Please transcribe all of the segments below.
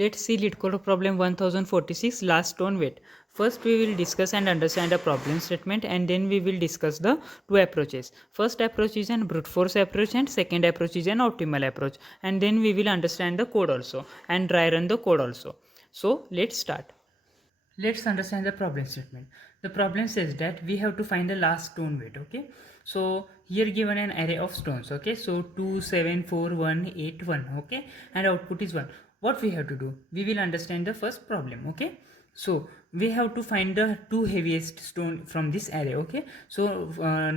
Let's see Leetcode problem 1046 last stone weight. First we will discuss and understand the problem statement, and then we will discuss the two approaches. First approach is an brute force approach and second approach is an optimal approach, and then we will understand the code also and dry run the code also. So let's start. Let's understand the problem statement. The problem says that we have to find the last stone weight. Okay, so here given an array of stones. Okay, so 2 7 4 1 8 1. Okay, and output is 1. What we have to do, we will understand the first problem. Okay, so we have to find the two heaviest stone from this array. Okay, so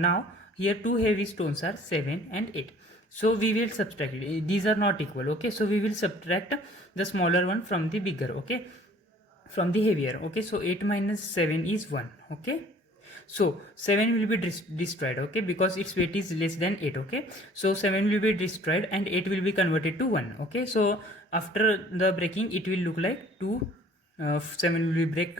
now here two heavy stones are 7 and 8. So we will subtract it. These are not equal. Okay, so we will subtract the smaller one from the bigger. Okay, from the heavier. Okay, so 8 minus 7 is 1. Okay, so 7 will be destroyed. Okay, because its weight is less than 8. Okay, so 7 will be destroyed and 8 will be converted to 1. Okay, so after the breaking it will look like 2 7 will be break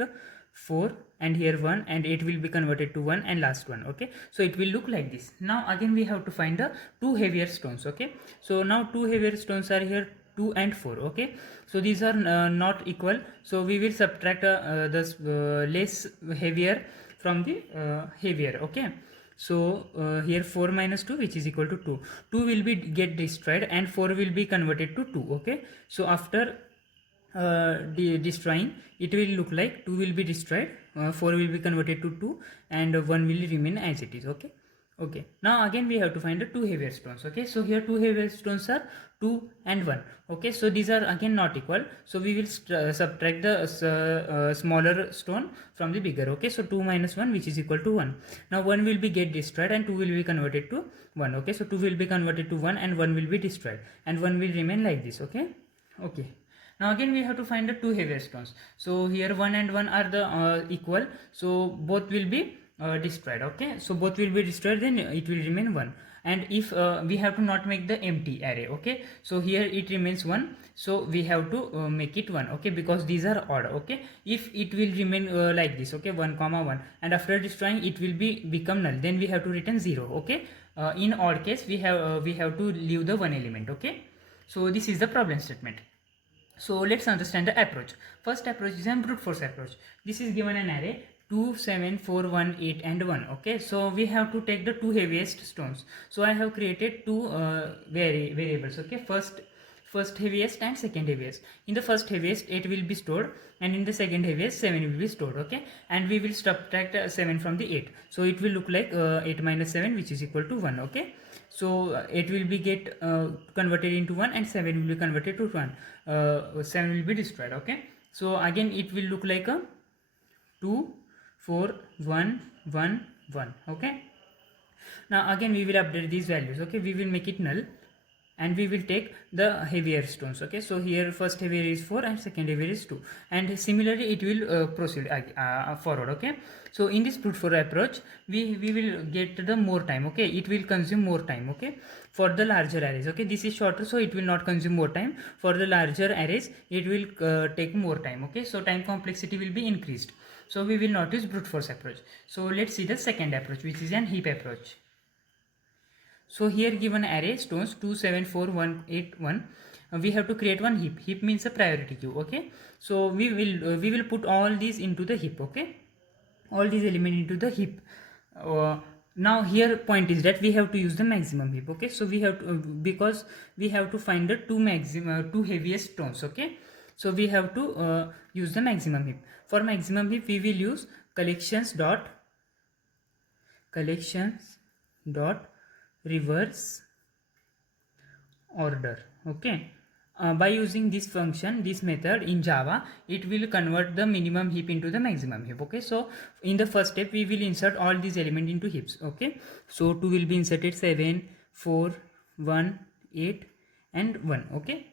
4 and here 1 and 8 will be converted to 1 and last one. Okay, so it will look like this. Now again we have to find the two heavier stones. Okay, so now two heavier stones are here 2 and 4. Okay, so these are not equal, so we will subtract the less heavier from the heavier. Okay, so here 4 minus 2, which is equal to 2. 2 will be get destroyed and 4 will be converted to 2. Okay, so after destroying it will look like 2 will be destroyed, 4 will be converted to 2 and 1 will remain as it is. Okay, okay, now again we have to find the two heavier stones. Okay, so here two heavier stones are 2 and 1. Okay, so these are again not equal, so we will subtract the smaller stone from the bigger. Okay, so 2 minus 1, which is equal to 1. Now 1 will be get destroyed and 2 will be converted to 1. Okay, so 2 will be converted to 1 and 1 will be destroyed and 1 will remain like this. Okay, okay, now again we have to find the two heavier stones. So here 1 and 1 are the equal, so both will be destroyed. Okay, so both will be destroyed, then it will remain 1. And if we have to not make the empty array. Okay, so here it remains 1, so we have to make it 1. Okay, because these are odd. Okay, if it will remain like this. Okay, 1 comma 1, and after destroying it will be become null, then we have to return 0. Okay, in odd case we have to leave the one element. Okay, so this is the problem statement. So let's understand the approach. First approach is a brute force approach. This is given an array 2 7 4 1 8 and 1. Okay, so we have to take the two heaviest stones. So I have created two variables. Okay, first heaviest and second heaviest. In the first heaviest 8 will be stored and in the second heaviest 7 will be stored. Okay, and we will subtract 7 from the 8, so it will look like 8 minus 7, which is equal to 1. Okay, so 8 will be get converted into 1 and 7 will be converted to 1. 7 will be destroyed. Okay, so again it will look like a 2 4 1 1 1. Okay, now again we will update these values. Okay, we will make it null and we will take the heavier stones. Okay, so here first heavier is 4 and second heavier is 2, and similarly it will proceed forward. Okay, so in this brute force approach we will get the more time. Okay, it will consume more time. Okay, for the larger arrays. Okay, this is shorter, so it will not consume more time. For the larger arrays it will take more time. Okay, so time complexity will be increased, so we will not use brute force approach. So let's see the second approach, which is an heap approach. So here given array stones 2 7 4 1 8 1, we have to create one heap. Heap means a priority queue. Okay, so we will put all these into the heap. Okay, all these elements into the heap. Now here point is that we have to use the maximum heap. Okay, so we have to because we have to find the two heaviest stones. Okay, so we have to use the maximum heap. For maximum heap we will use collections dot reverse order. Okay, by using this function, this method in Java, it will convert the minimum heap into the maximum heap. Okay, so in the first step we will insert all these elements into heaps. Okay, so 2 will be inserted, 7 4 1 8 and 1. Okay,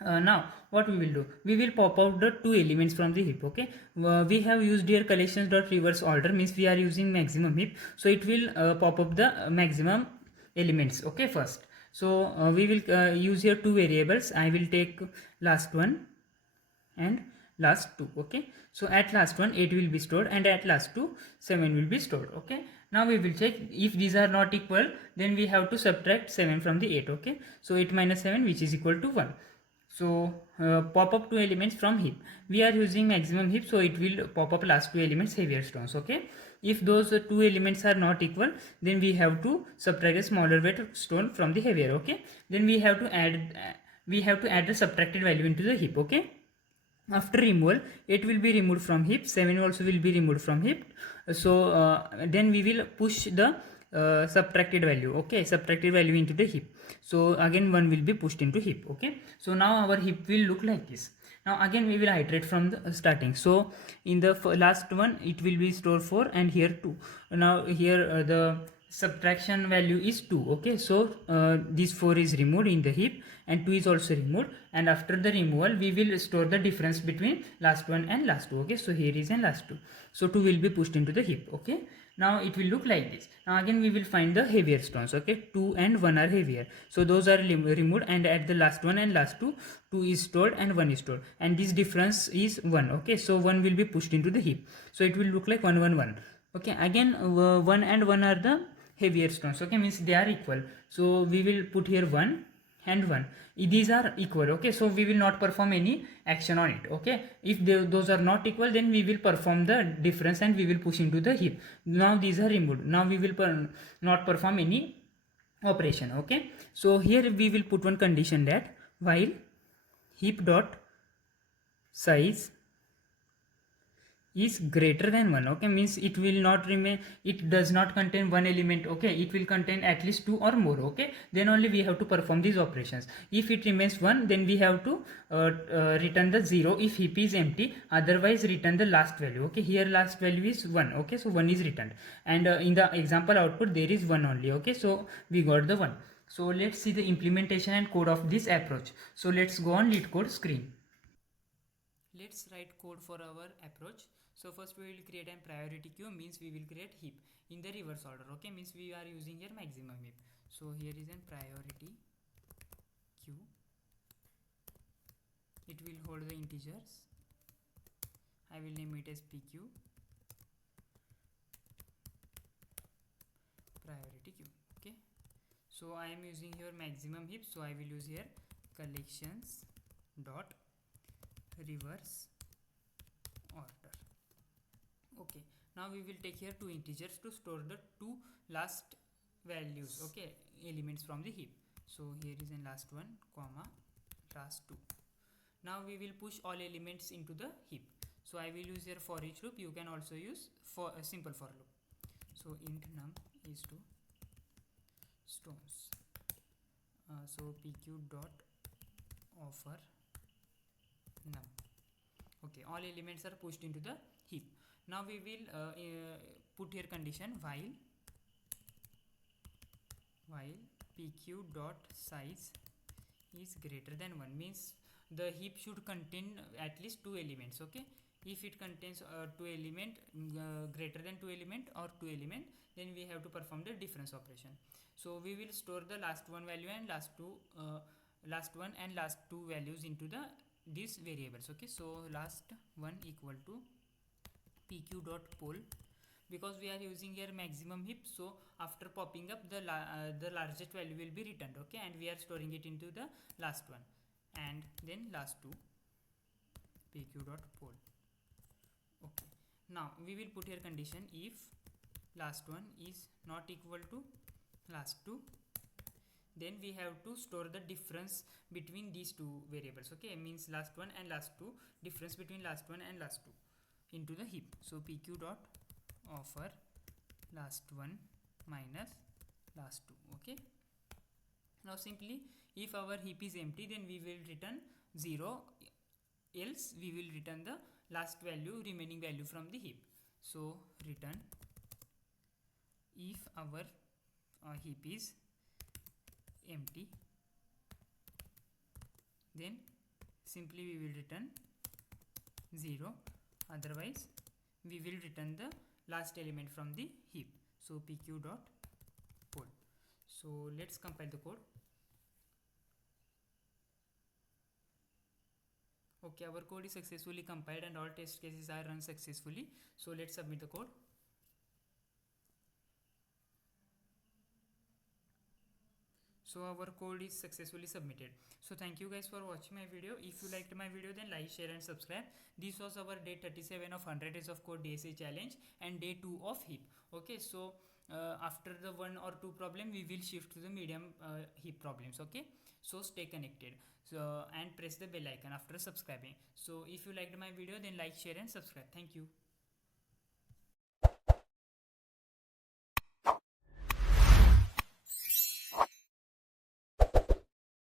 now what we will do, we will pop out the two elements from the heap. Okay, we have used here collections dot reverse order, means we are using maximum heap, so it will pop up the maximum elements. Okay, first, so we will use here two variables. I will take last one and last 2. Okay, so at last one 8 will be stored and at last 2 7 will be stored. Okay, now we will check if these are not equal, then we have to subtract 7 from the 8. Okay, so 8 minus 7, which is equal to 1. So pop up two elements from heap. We are using maximum heap, so it will pop up last two elements heavier stones. Okay, if those two elements are not equal, then we have to subtract a smaller weight stone from the heavier. Okay, then we have to add the subtracted value into the heap. Okay, after removal 8 will be removed from heap, 7 also will be removed from heap. So then we will push the subtracted value, okay, subtracted value into the heap. So again 1 will be pushed into heap. Okay, so now our heap will look like this. Now again we will iterate from the starting. So in the last one it will be store 4 and here 2. Now here the subtraction value is 2. Okay, so this 4 is removed in the heap and 2 is also removed, and after the removal we will store the difference between last one and last two. Okay, so here is an last 2, so 2 will be pushed into the heap. Okay, now it will look like this. Now again we will find the heavier stones. Okay, 2 and 1 are heavier, so those are removed, and at the last one and last 2, 2 is stored and 1 is stored, and this difference is 1. Okay, so 1 will be pushed into the heap, so it will look like 1 1 1. Okay, again 1 and 1 are the heavier stones. Okay, means they are equal, so we will put here 1 and 1. These are equal. Okay, so we will not perform any action on it. Okay, if those are not equal, then we will perform the difference and we will push into the heap. Now these are removed, now we will not perform any operation. Okay, so here we will put one condition that while heap dot size is greater than 1. Okay, means it will not remain, it does not contain one element. Okay, it will contain at least 2 or more. Okay, then only we have to perform these operations. If it remains 1, then we have to return the 0 if heap is empty, otherwise return the last value. Okay, here last value is 1. Okay, so 1 is returned, and in the example output there is 1 only. Okay, so we got the 1. So let's see the implementation and code of this approach. So let's go on Leetcode screen. Let's write code for our approach. So first we will create a priority queue, means we will create heap in the reverse order. Okay, means we are using here maximum heap. So here is a priority queue. It will hold the integers. I will name it as PQ priority queue. Okay, so I am using here maximum heap, so I will use here collections dot reverse order. Okay, now we will take here two integers to store the two last values, okay, elements from the heap. So here is a last one comma last 2. Now we will push all elements into the heap. So I will use here for each loop. You can also use for a simple for loop. So int num is to stones. So pq dot offer num. Okay, all elements are pushed into the heap. Now we will put here condition while pq dot size is greater than 1, means the heap should contain at least 2 elements. Okay, if it contains 2 element greater than 2 element or 2 element, then we have to perform the difference operation. So we will store the last one value and last one and last 2 values into the these variables. Okay, so last one equal to pq dot poll, because we are using here maximum heap, so after popping up the largest value will be returned. Okay, and we are storing it into the last one, and then last 2 pq dot poll. Okay, now we will put here condition if last one is not equal to last 2, then we have to store the difference between these two variables. Okay, means last one and last 2, difference between last one and last 2 into the heap. So pq dot offer last one minus last 2. Okay, now simply if our heap is empty, then we will return 0, else we will return the last value, remaining value from the heap. So return if our heap is empty, then simply we will return 0, otherwise we will return the last element from the heap. So pq dot poll. So let's compile the code. Okay, our code is successfully compiled and all test cases are run successfully. So let's submit the code. So our code is successfully submitted. So thank you guys for watching my video. If you liked my video, then like, share and subscribe. This was our day 37 of 100 days of code DSA challenge and day 2 of heap. Okay, so after the 1 or 2 problem, we will shift to the medium heap problems. Okay, so stay connected. So and press the bell icon after subscribing. So if you liked my video, then like, share and subscribe. Thank you.